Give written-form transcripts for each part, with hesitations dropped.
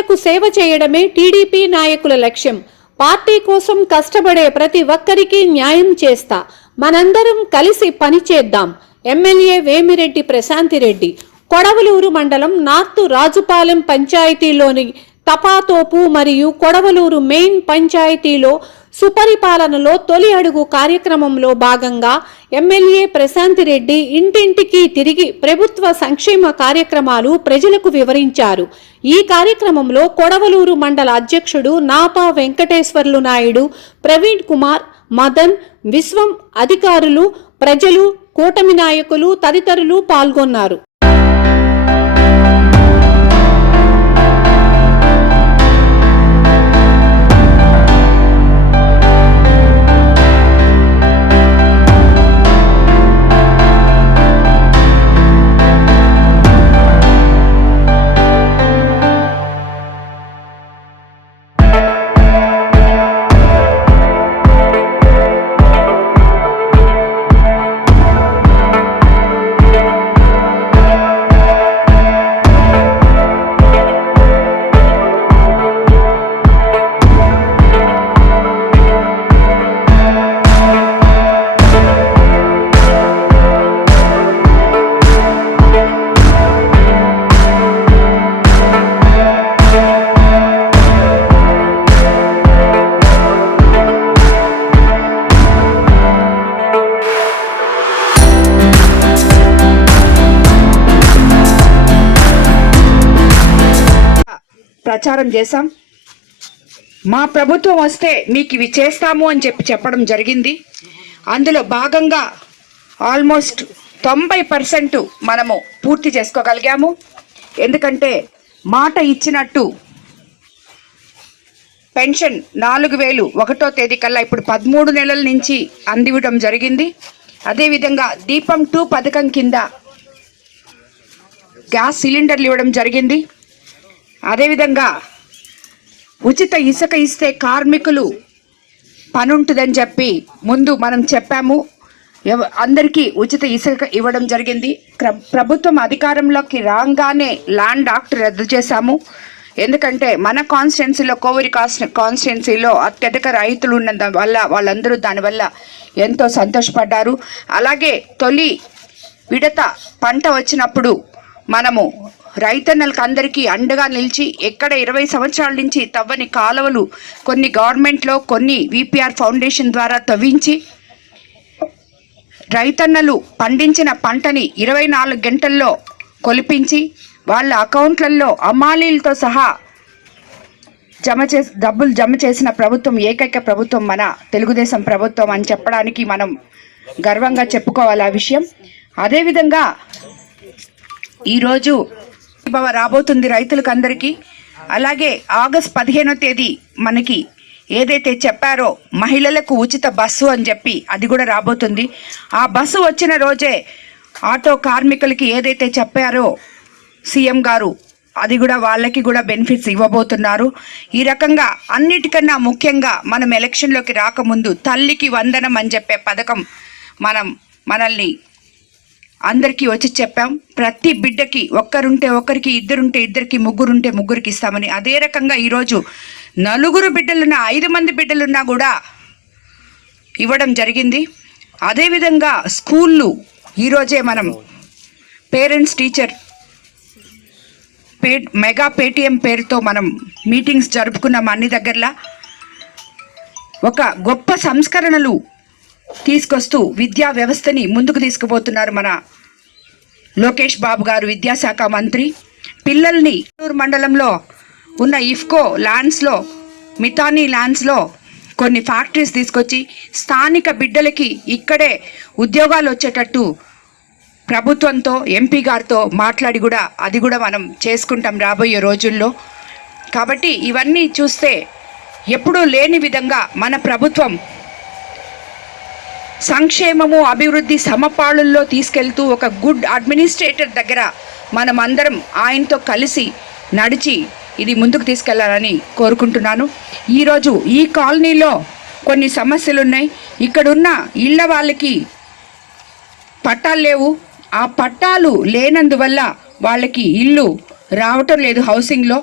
ప్రజలకు సేవ చేయడమే టీడీపీ నాయకుల లక్ష్యం. పార్టీ కోసం కష్టపడే ప్రతి ఒక్కరికి న్యాయం చేస్తా. మనందరం కలిసి పనిచేద్దాం. ఎమ్మెల్యే వేమిరెడ్డి ప్రశాంతిరెడ్డి. కొడవలూరు మండలం నార్త్ రాజుపాలెం పంచాయతీలోని తపాతోపు మరియు కొడవలూరు మెయిన్ పంచాయతీలో సుపరిపాలనలో తొలి అడుగు కార్యక్రమంలో భాగంగా ఎమ్మెల్యే ప్రశాంతిరెడ్డి ఇంటింటికి తిరిగి ప్రభుత్వ సంక్షేమ కార్యక్రమాలు ప్రజలకు వివరించారు. ఈ కార్యక్రమంలో కొడవలూరు మండల అధ్యక్షుడు నాపా వెంకటేశ్వర్లు నాయుడు, ప్రవీణ్ కుమార్, మదన్, విశ్వం, అధికారులు, ప్రజలు, కూటమి నాయకులు తదితరులు పాల్గొన్నారు. ప్రచారం చేశాం. మా ప్రభుత్వం వస్తే మీకు ఇవి చేస్తాము అని చెప్పడం జరిగింది. అందులో భాగంగా ఆల్మోస్ట్ 90% మనము పూర్తి చేసుకోగలిగాము. ఎందుకంటే మాట ఇచ్చినట్టు పెన్షన్ 4000 1వ తేదీ కల్లా ఇప్పుడు 13 నెలల నుంచి అందివ్వడం జరిగింది. అదేవిధంగా దీపం 2 పథకం కింద గ్యాస్ సిలిండర్లు ఇవ్వడం జరిగింది. అదేవిధంగా ఉచిత ఇసుక ఇస్తే కార్మికులు పని ఉంటుందని చెప్పి ముందు మనం చెప్పాము. అందరికీ ఉచిత ఇసుక ఇవ్వడం జరిగింది. ప్రభుత్వం అధికారంలోకి రాగానే ల్యాండ్ యాక్ట్ రద్దు చేశాము. ఎందుకంటే మన కాన్స్టిట్యున్సీలో, కోవూరి కాన్స్టిట్యున్సీలో అత్యధిక రైతులు ఉన్న వల్ల వాళ్ళందరూ దానివల్ల ఎంతో సంతోషపడ్డారు. అలాగే తొలి విడత పంట వచ్చినప్పుడు మనము రైతన్నలకు అందరికీ అండగా నిలిచి ఎక్కడ 20 సంవత్సరాల నుంచి తవ్వని కాలువలు కొన్ని గవర్నమెంట్లో, కొన్ని విపిఆర్ ఫౌండేషన్ ద్వారా తవ్వించి రైతన్నలు పండించిన పంటని 24 గంటల్లో కొలిపించి వాళ్ళ అకౌంట్లలో అమాలీలతో సహా డబ్బులు జమ చేసిన ప్రభుత్వం ఏకైక ప్రభుత్వం మన తెలుగుదేశం ప్రభుత్వం అని చెప్పడానికి మనం గర్వంగా చెప్పుకోవాలి ఆ విషయం. అదేవిధంగా ఈరోజు రాబోతుంది రైతులకు అందరికీ. అలాగే ఆగస్ట్ 15వ తేదీ మనకి ఏదైతే చెప్పారో మహిళలకు ఉచిత బస్సు అని చెప్పి అది కూడా రాబోతుంది. ఆ బస్సు వచ్చిన రోజే ఆటో కార్మికులకి ఏదైతే చెప్పారో సీఎం గారు అది కూడా వాళ్ళకి కూడా బెనిఫిట్స్ ఇవ్వబోతున్నారు. ఈ రకంగా అన్నిటికన్నా ముఖ్యంగా మనం ఎలక్షన్లోకి రాకముందు తల్లికి వందనం అని చెప్పే పథకం మనల్ని అందరికీ వచ్చి చెప్పాం. ప్రతి బిడ్డకి ఒక్కరుంటే ఒక్కరికి, ఇద్దరుంటే ఇద్దరికి, ముగ్గురుంటే ముగ్గురికి ఇస్తామని. అదే రకంగా ఈరోజు 4 బిడ్డలున్నా, 5 మంది బిడ్డలున్నా కూడా ఇవ్వడం జరిగింది. అదేవిధంగా స్కూళ్ళు ఈరోజే మనం పేరెంట్స్ టీచర్ మెగా పేటీఎం పేరుతో మనం మీటింగ్స్ జరుపుకున్నాం అన్ని దగ్గరలా. ఒక గొప్ప సంస్కరణలు తీసుకొస్తూ విద్యా వ్యవస్థని ముందుకు తీసుకుపోతున్నారు మన లోకేష్ బాబు గారు, విద్యాశాఖ మంత్రి. పిల్లల్ని మండలంలో ఉన్న ఇఫ్కో ల్యాండ్స్లో, మితానీ ల్యాండ్స్లో కొన్ని ఫ్యాక్టరీస్ తీసుకొచ్చి స్థానిక బిడ్డలకి ఇక్కడే ఉద్యోగాలు వచ్చేటట్టు ప్రభుత్వంతో, ఎంపీ గారితో మాట్లాడి కూడా అది కూడా మనం చేసుకుంటాం రాబోయే రోజుల్లో. కాబట్టి ఇవన్నీ చూస్తే ఎప్పుడూ లేని విధంగా మన ప్రభుత్వం సంక్షేమము, అభివృద్ధి సమపాళుల్లో తీసుకెళ్తూ ఒక గుడ్ అడ్మినిస్ట్రేటర్ దగ్గర మనం అందరం ఆయనతో కలిసి నడిచి ఇది ముందుకు తీసుకెళ్లాలని కోరుకుంటున్నాను. ఈరోజు ఈ కాలనీలో కొన్ని సమస్యలు ఉన్నాయి. ఇక్కడున్న ఇళ్ళ వాళ్ళకి పట్టాలు లేవు. ఆ పట్టాలు లేనందువల్ల వాళ్ళకి ఇల్లు రావటం లేదు హౌసింగ్లో.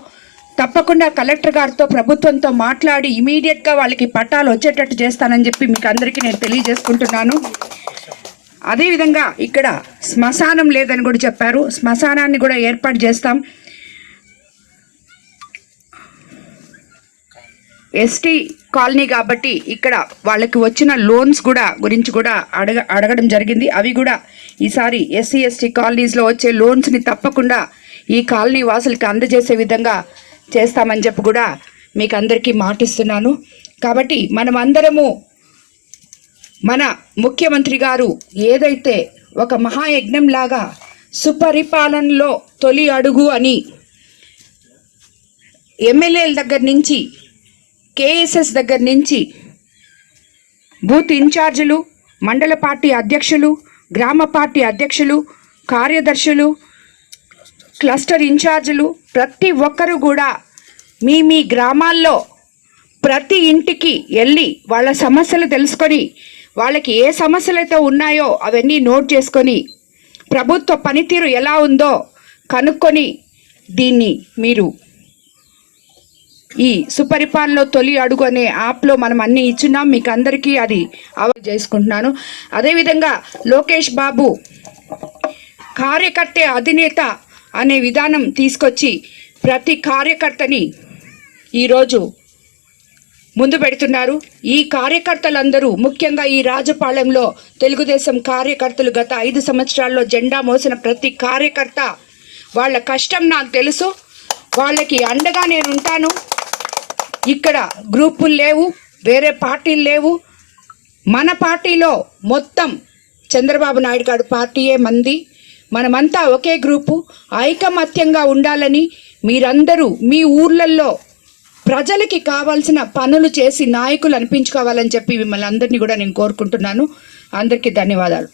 తప్పకుండా కలెక్టర్ గారితో ప్రభుత్వంతో మాట్లాడి ఇమీడియట్గా వాళ్ళకి పట్టాలు వచ్చేటట్టు చేస్తానని చెప్పి మీకు అందరికీ నేను తెలియజేసుకుంటున్నాను. అదేవిధంగా ఇక్కడ శ్మశానం లేదని కూడా చెప్పారు. శ్మశానాన్ని కూడా ఏర్పాటు చేస్తాం. ఎస్టీ కాలనీ కాబట్టి ఇక్కడ వాళ్ళకి వచ్చిన లోన్స్ గురించి కూడా అడగడం జరిగింది. అవి కూడా ఈసారి ఎస్సీ ఎస్టీ కాలనీస్లో వచ్చే లోన్స్ని తప్పకుండా ఈ కాలనీ వాసులకి అందజేసే విధంగా చేస్తామని చెప్పి కూడా మీకు అందరికీ మాటిస్తున్నాను. కాబట్టి మనం అందరము మన ముఖ్యమంత్రి గారు ఏదైతే ఒక మహాయజ్ఞంలాగా సుపరిపాలనలో తొలి అడుగు అని ఎమ్మెల్యేల దగ్గర నుంచి కేఎస్ఎస్ దగ్గర నుంచి బూత్ ఇన్ఛార్జీలు, మండల పార్టీ అధ్యక్షులు, గ్రామ పార్టీ అధ్యక్షులు, కార్యదర్శులు, క్లస్టర్ ఇన్ఛార్జీలు ప్రతి ఒక్కరూ కూడా మీ గ్రామాల్లో ప్రతి ఇంటికి వెళ్ళి వాళ్ళ సమస్యలు తెలుసుకొని వాళ్ళకి ఏ సమస్యలు అయితే ఉన్నాయో అవన్నీ నోట్ చేసుకొని ప్రభుత్వ పనితీరు ఎలా ఉందో కనుక్కొని దీన్ని మీరు ఈ సుపరిపాలనలో తొలి అడుగు అనే యాప్లో మనం అన్నీ ఇచ్చున్నాం. మీకు అందరికీ అది చేసుకుంటున్నాను. అదేవిధంగా లోకేష్ బాబు కార్యకర్తే అధినేత అనే విధానం తీసుకొచ్చి ప్రతి కార్యకర్తని ఈరోజు ముందు పెడుతున్నారు. ఈ కార్యకర్తలందరూ ముఖ్యంగా ఈ రాజపాళెంలో తెలుగుదేశం కార్యకర్తలు గత 5 సంవత్సరాల్లో జెండా మోసిన ప్రతి కార్యకర్త వాళ్ళ కష్టం నాకు తెలుసు. వాళ్ళకి అండగా నేను ఉంటాను. ఇక్కడ గ్రూపులు లేవు, వేరే పార్టీలు లేవు. మన పార్టీలో మొత్తం చంద్రబాబు నాయుడు గారి పార్టీయే మంది. మనమంతా ఒకే గ్రూపు. ఐకమత్యంగా ఉండాలని మీరందరూ మీ ఊర్లల్లో ప్రజలకి కావాల్సిన పనులు చేసి నాయకులు అనిపించుకోవాలని చెప్పి మిమ్మల్ని అందరినీ కూడా నేను కోరుకుంటున్నాను. అందరికీ ధన్యవాదాలు.